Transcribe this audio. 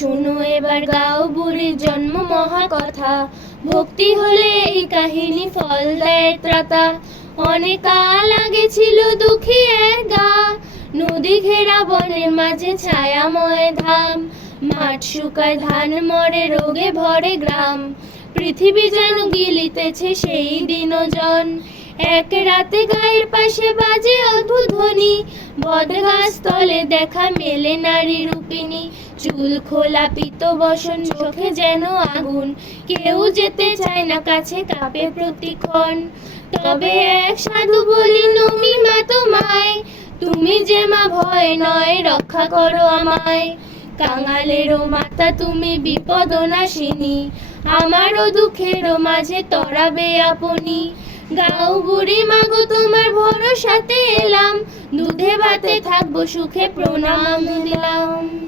শুনো এবার গাও বুড়ির জন্ম মহা কথা ভক্তি হলে এই কাহিনী ফল দেয় ত্রাতা। অনেক কাল আগে ছিল দুঃখী এক। গা নদী ঘেরা বনের মাঝে ছায়াময় ধাম। মাঠ শুকায় ধান মরে রোগে ভরে গ্রাম। পৃথিবী যেন গিলিতেছে সেই দিনজন। এক রাতে গায়ের পাশে বাজে অদ্ভুত ধ্বনি। বদ গাছ তলে দেখা মেলে নারী রূপিণী। চুল খোলা পিত বসন, চোখে যেন আগুন। কেউ যেতে চায় না, কাছে কাঁপে প্রতিক্ষণ। তবে এক সাধু বলি, নমি মা তোমায়, তুমি যে মা ভয় নয়, রক্ষা করো আমায়। কাঙালেরও মাতা তুমি, বিপদ নাশিনী। আমারও দুঃখেরও মাঝে তরাবে আপনি। গাও বুড়ি মাগো, তোমার ভরসাতে এলাম। দুধে ভাতে থাকব, সুখে প্রণাম দিলাম।